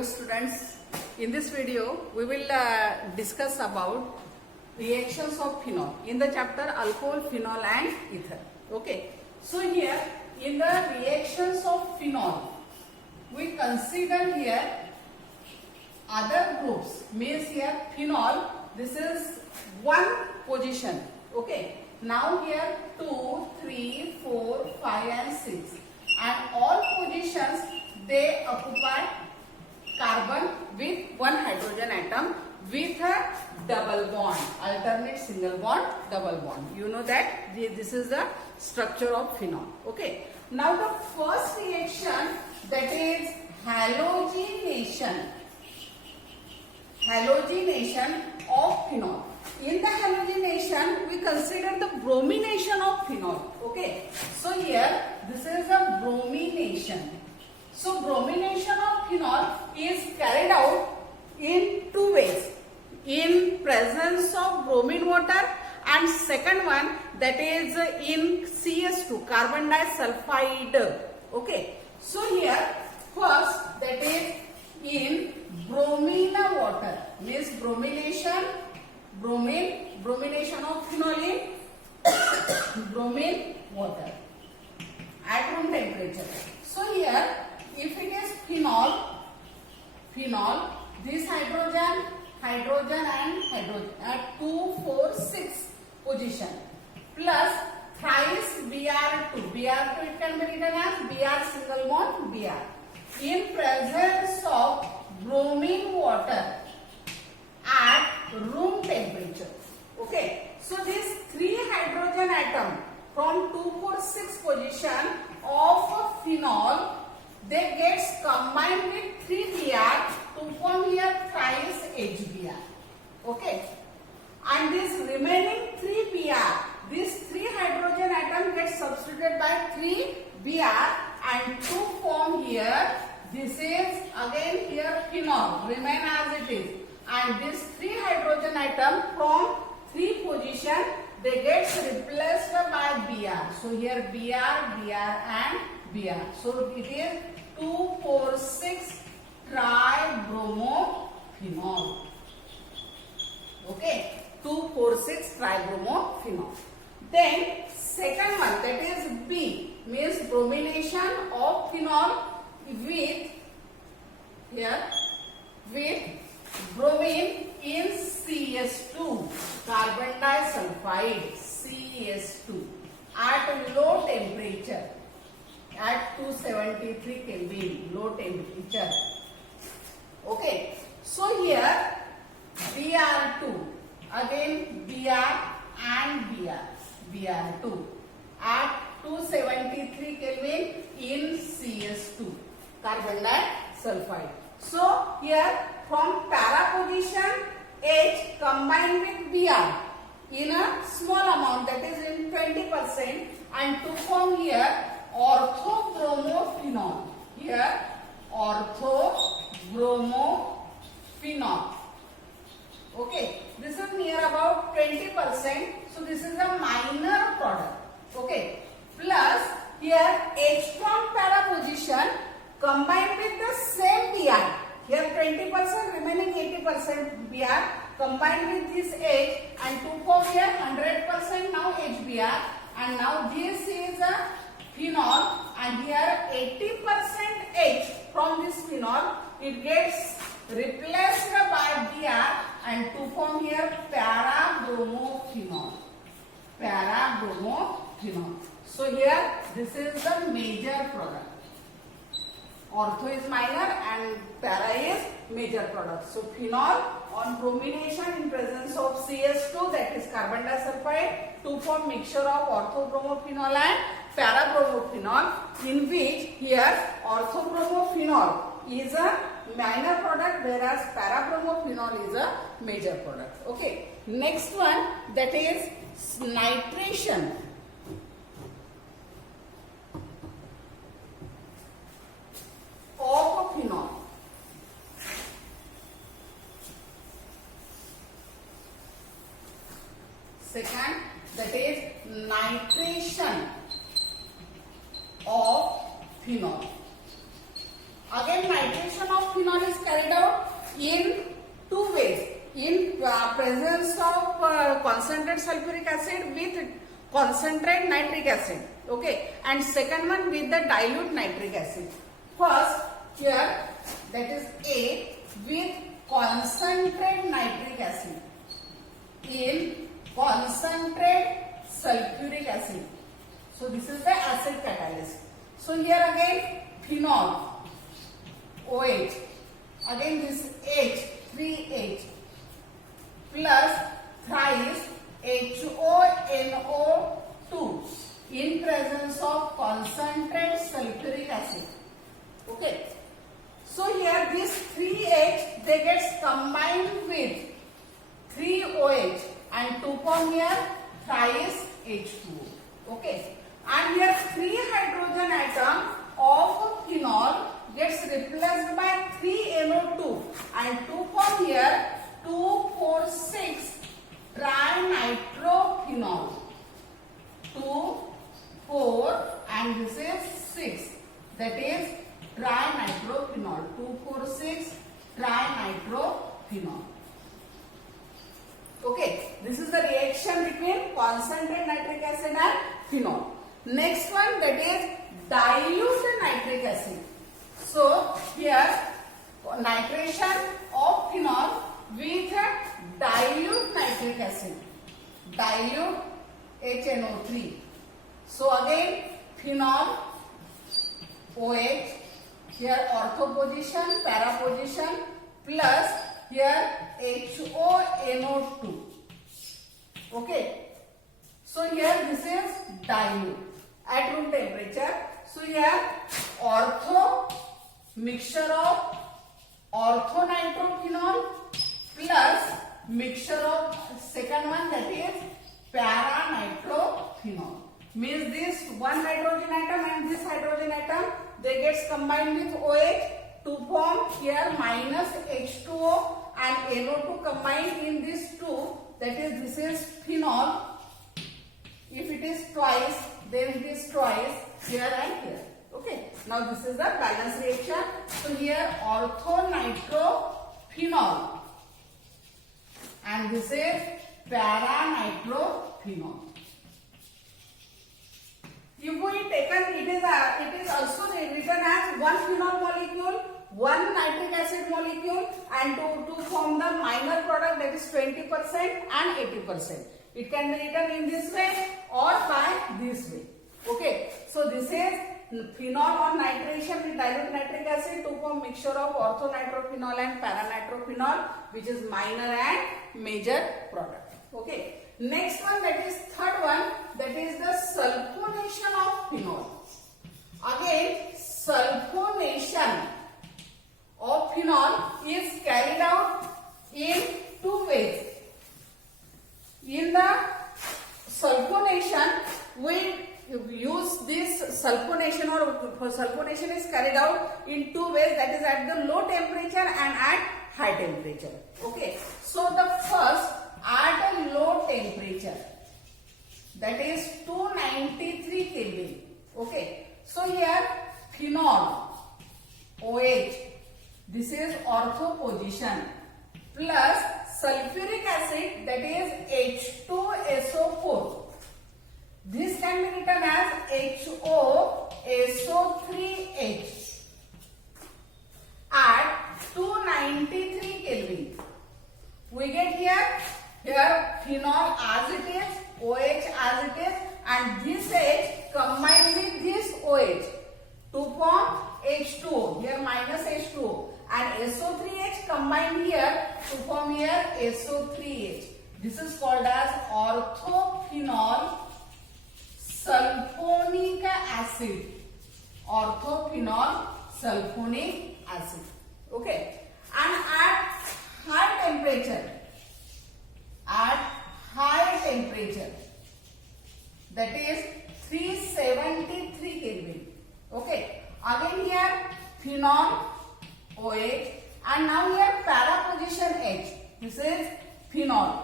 Hello students, in this video we will discuss about reactions of phenol in the chapter alcohol, phenol and ether. Okay, so here in the reactions of phenol we consider here other groups, means here phenol, this is one position. Okay, now here 2, 3, 4, 5 and 6 and all positions they occupy carbon with one hydrogen atom with a double bond, alternate single bond, double bond. You know that this is the structure of phenol. Okay, now the first reaction, that is halogenation of phenol. In the halogenation we consider the bromination of phenol. Okay, so here this is a bromination. So bromination of phenol is carried out in two ways, in presence of bromine water and second one, that is in CS2, carbon disulfide. Okay, so here first, that is in bromine water, means bromination of phenol in bromine water at room temperature. So here if it is phenol, this hydrogen and hydrogen at 2, 4, 6 position plus thrice Br2 it can be written as Br single bond Br in presence of bromine water at room temperature. Okay, so these 3 hydrogen atom from 2, 4, 6 position of phenol, they gets combined with 3 Br to form here thrice HBr. Okay, and this remaining 3 Br, these 3 hydrogen atom gets substituted by 3 Br and to form here, this is again here phenol, remain as it is, and this 3 hydrogen atom from 3 position they gets replaced by Br. So here Br and Br. So it is 2, 4, 6 tribromophenol. Okay, 2, 4, 6 tribromophenol. Then second one, that is B, means bromination of phenol with bromine in CS2, carbon disulfide CS2 at low temperature, at 273 Kelvin, low temperature. Okay, so here Br2, again Br and Br2 at 273 Kelvin in CS2, carbon disulfide. So here from para position H combined with Br in a small amount, that is in 20%, and to form here orthobromophenol. Here orthobromophenol. Okay, this is near about 20%. So this is a minor product. Okay, plus here H from para position combined with the same Br. Here 20%, remaining 80% Br combined with this H and to form here 100% now HBr, and now this is a phenol and here 80% H from this phenol, it gets replaced by Br and to form here parabromophenols. So here this is the major product. Ortho is minor and para is major product. So phenol on bromination in presence of CS2, that is carbon disulfide, to form mixture of orthobromophenol and parabromophenol, in which here orthobromophenol is a minor product whereas parabromophenol is a major product. Okay, next one, that is nitration of phenol. Second, that is nitration of phenol. Again, nitration of phenol is carried out in two ways. In presence of concentrated sulfuric acid with concentrated nitric acid. Okay. And second one with the dilute nitric acid. First, here that is A with concentrated nitric acid in concentrated sulfuric acid. So this is the acid catalyst. So here again phenol, OH, again this H, 3H plus thrice HONO2 in presence of concentrated sulfuric acid. Okay. So here this 3H they gets combined with 3OH and to form here thrice H2O. Okay. And here 3 hydrogen atom of phenol gets replaced by 3NO2 and to form here 2,4,6 trinitrophenol. 2, 4 and this is 6. That is trinitrophenol. 2,4,6 trinitrophenol. Okay, this is the reaction between concentrated nitric acid and phenol. Next one, that is dilute nitric acid. So here nitration of phenol with dilute nitric acid, dilute HNO3. So again phenol, OH, here ortho position, para position plus here HONO2. Okay. So here this is dilute at room temperature. So here ortho mixture of orthonitrophenol plus mixture of second one that is paranitrophenol. Means this one hydrogen atom and this hydrogen atom they gets combined with OH to form here minus H2O and NO2 combined in this two, that is this is phenol. If it is twice, then it is twice here and here. Okay. Now this is the balance reaction. So here orthonitrophenol and this is paranitrophenol. If we taken it is also written as one phenol molecule, one nitric acid molecule, and to form the minor product, that is 20% and 80%. It can be written in this way or by this way. Okay. So this is phenol on nitration with dilute nitric acid to form mixture of orthonitrophenol and paranitrophenol, which is minor and major product. Okay. Next one, that is third one, that is the sulfonation of phenol. Again, sulfonation of phenol is carried out in two ways. In the sulfonation, we use this sulfonation, or sulfonation is carried out in two ways, that is at the low temperature and at high temperature. Okay. So the first, at a low temperature, that is 293 Kelvin. Okay. So here phenol, OH, this is ortho position, plus sulfuric acid, that is H2SO4. This can be written as HOSO3H at 293 Kelvin. We get here phenol as it is, OH as it is, and this H combined with this OH to form H2O, here minus H2O, and SO3H combined here to form here SO3H. This is called as orthophenol sulfonic acid. Orthophenol sulfonic acid. Okay. And at high temperature, that is 373 Kelvin. Okay. Again here phenol, OH, and now here para position H. This is phenol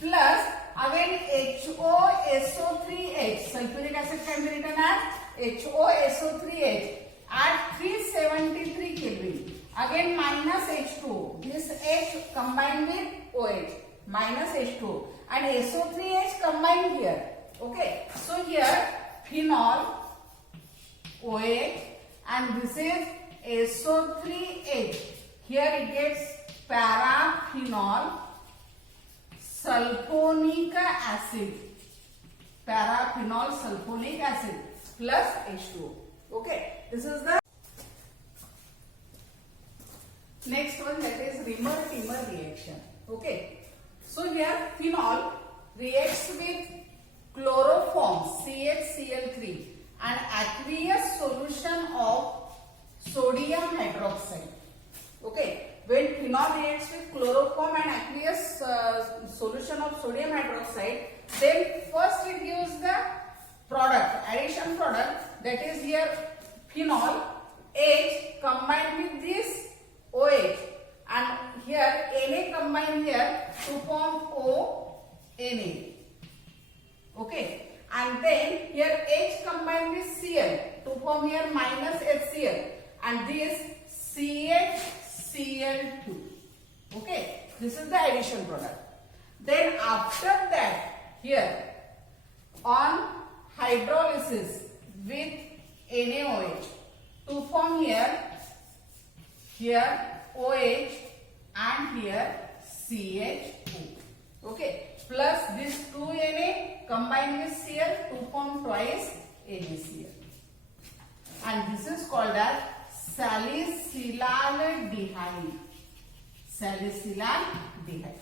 plus again HOSO3H. Sulfuric acid can be written as HOSO3H at 373 Kelvin. Again minus H2. This H combined with OH. Minus H2. And SO3H combined here. Okay. So here phenol, OH, and this is SO3H. Here it gets paraphenol sulfonic acid. Paraphenol sulfonic acid plus H2O. Okay. This is the next one, that is Rimmer-Timmer reaction. Okay. So here phenol reacts with chloroform CHCl3 and aqueous solution of sodium hydroxide. Okay. When phenol reacts with chloroform and aqueous solution of sodium hydroxide, then first it gives the product, addition product, that is here phenol H combined with this OH, and here Na combined here to form ONA. Okay, and then here H combined with Cl to form here minus HCl, and this CHCl2. Okay, this is the addition product. Then after that, here on hydrolysis with NaOH to form here OH and here CH2. Okay, plus this 2Na combined with Cl to form twice NaCl. And this is called as salicylaldehyde. Salicylaldehyde.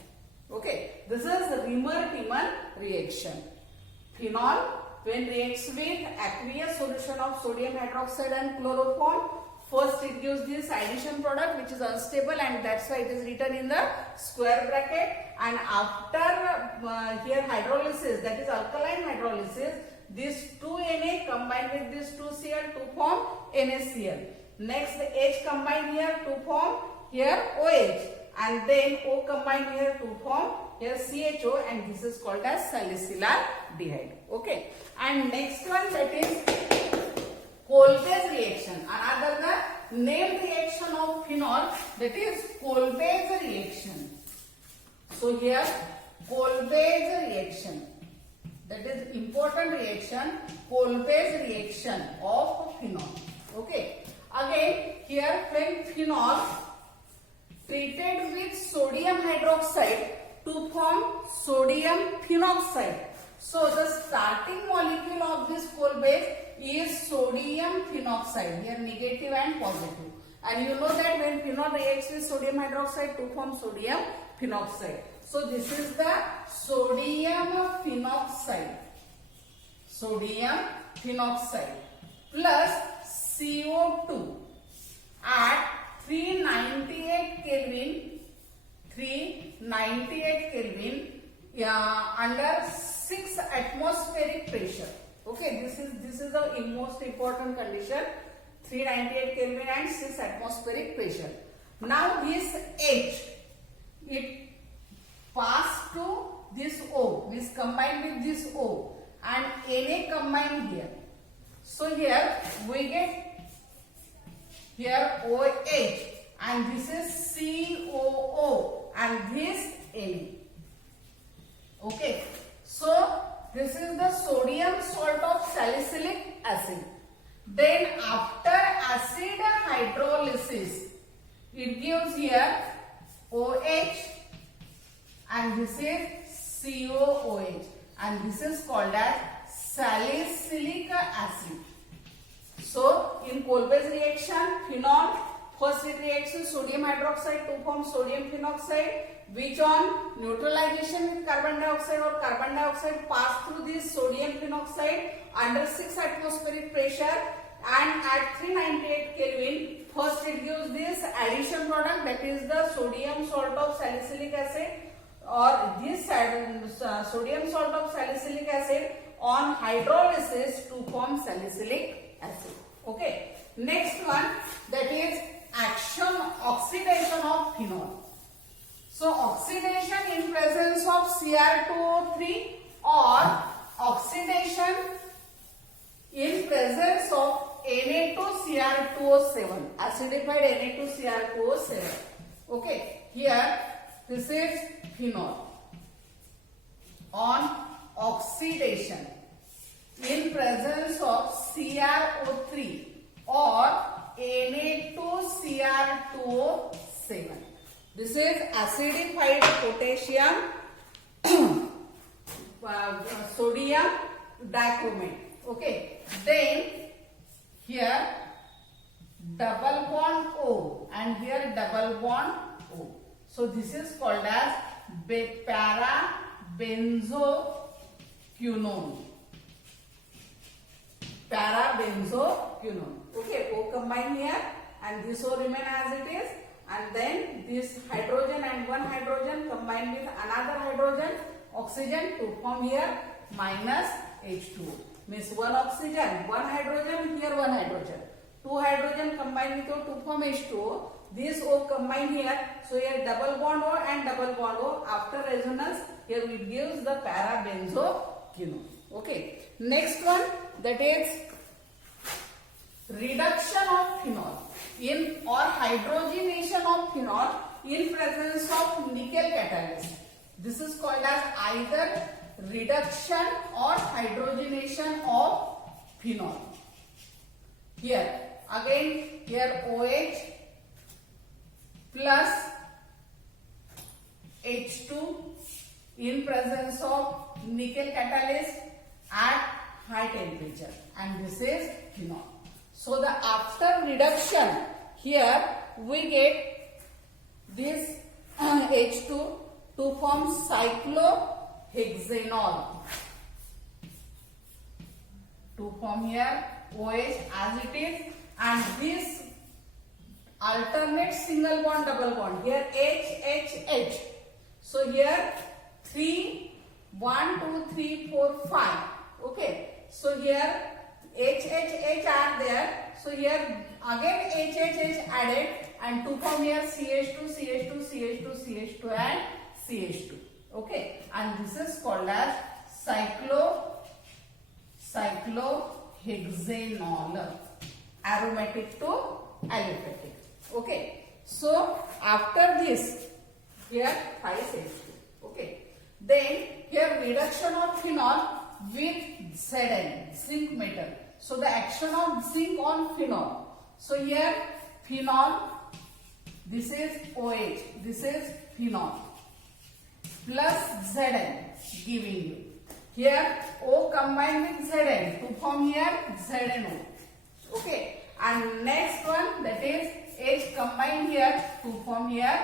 Okay, this is Rimmer-Timmer reaction. Phenol, when reacts with aqueous solution of sodium hydroxide and chloroform, first it gives this addition product which is unstable, and that's why it is written in the square bracket. And after here hydrolysis, that is alkaline hydrolysis, this 2Na combined with this 2Cl to form NaCl. Next the H combined here to form here OH, and then O combined here to form here CHO, and this is called as salicylaldehyde. Okay, and next one, that is Kolbe's reaction. Another the named reaction of phenol, that is Kolbe's reaction. So here Kolbe's reaction, that is important reaction, Kolbe's reaction of phenol. Okay, again here when phenol treated with sodium hydroxide to form sodium phenoxide. So the starting molecule of this Kolbe is sodium phenoxide, here negative and positive. And you know that when phenol reacts with sodium hydroxide to form sodium phenoxide. So this is the sodium phenoxide. Sodium phenoxide plus CO2 at 398 Kelvin under 6 atmospheric pressure. Okay, this is the most important condition, 398 Kelvin and 6 atmospheric pressure. Now this H, it passed to this O, this combined with this O, and Na combined here. So here we get here OH, and this is COO, and this Na. Okay, so this is the sodium salt of salicylic acid. Then after acid hydrolysis, it gives here OH, and this is COOH, and this is called as salicylic acid. So in Kolbe's reaction, phenol first it reacts with sodium hydroxide to form sodium phenoxide, which on neutralization with carbon dioxide or carbon dioxide pass through this sodium phenoxide under 6 atmospheric pressure, and at 398 Kelvin first it gives this addition product, that is the sodium salt of salicylic acid, or this sodium salt of salicylic acid on hydrolysis to form salicylic acid. Okay, next one, that is oxidation of phenol. So oxidation in presence of Cr2O3 or oxidation in presence of Na2Cr2O Na2O7. Acidified Na2Cr2O7. Okay, here this is phenol. On oxidation in presence of CrO3 or Na2Cr2O7. This is acidified potassium sodium dichromate. Okay, then here double bond O and here double bond O. So this is called as para-benzoquinone. Para-benzoquinone. Okay, O combine here and this O remain as it is, and then this hydrogen and one hydrogen combine with another hydrogen, oxygen to form here minus H2O. Means one oxygen, one hydrogen, here one hydrogen. Two hydrogen combine with O to form H2O. This O combine here, so here double bond O and double bond O. After resonance, here it gives the para-benzoquinone. Okay. Next one, that is reduction of phenol in or hydrogenation of phenol in presence of nickel catalyst. This is called as either reduction or hydrogenation of phenol. Here again, here OH plus H2 in presence of nickel catalyst at high temperature, and this is phenol. So the after reduction, here we get this H2 to form cyclohexanol, to form here OH as it is, and this alternate single bond double bond, here H. So here 3, 1, 2, 3, 4, 5. Okay, so here H are there. So here again H added and to form here CH2 and CH2. Okay, and this is called as cyclohexanol, aromatic to aliphatic. Okay, so after this, here 5H2. Okay, then here reduction of phenol with Zn, zinc metal. So the action of zinc on phenol. So here phenol, this is OH, this is phenol plus Zn giving you. Here O combined with Zn to form here ZnO. Okay, and next one, that is H combined here to form here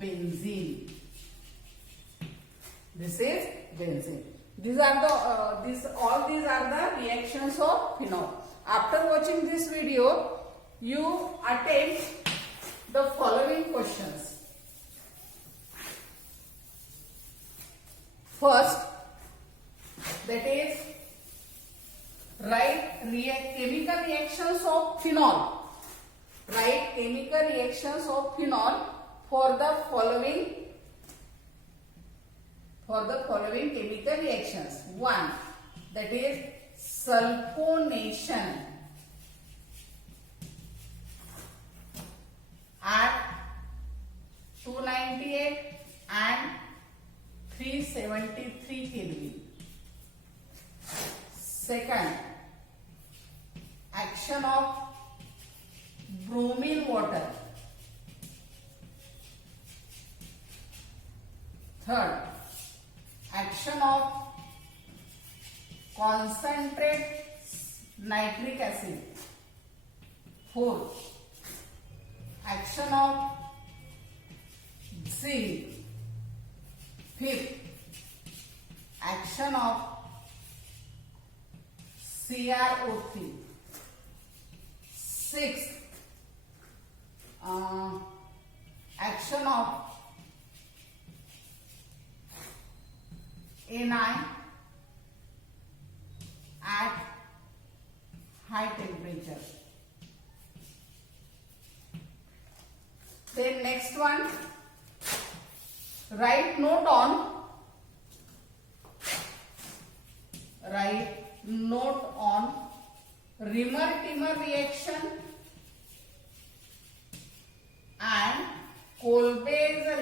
benzene. This is benzene. These are the all these are the reactions of phenol. After watching this video, you attempt the following questions. First, that is write chemical reactions of phenol. Write chemical reactions of phenol for the following chemical reactions. One, that is sulfonation at 298 and 373 Kelvin. Second, action of bromine water. Third, action of concentrate nitric acid. Fourth, action of zinc. Fifth, action of CrO3. Sixth, action of Na at high temperature. Then next one, write note on Rimmer-Timmer reaction and Kolbe is a